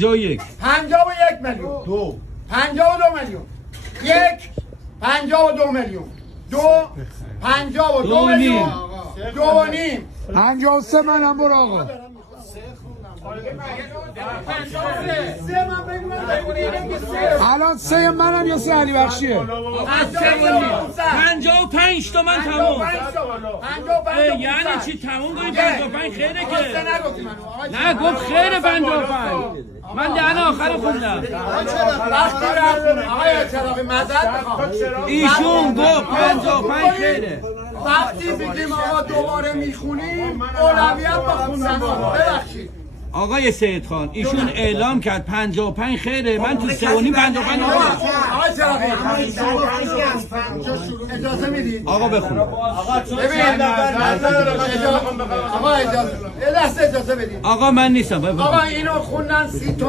51 51 میلیون 52 میلیون 1 52 میلیون 2 52 میلیون 2 و نیم 53 منم برو آقا. الان 3 منم یا 3 علی بخشیه؟ 55 تومن تموم. 55 یعنی چی تموم کنی؟ 55 خیره که نه گفت خیره 55. من دهن آخر خوندم. وقتی رفتون آقای چراغی مزد بخوام ایشون گفت 55 خیره. وقتی بگیم آقا دوباره میخونیم اولویت با خوندن ببخشید آقای سید خان ایشون اعلام کرد 55 خیره. من تو 3 و نیم 55 آقای چراغی اجازه میدید آقا بخون. ببین آقا اجازه بدید آقا من نیستم. آقا اینو خوندن 30 تومن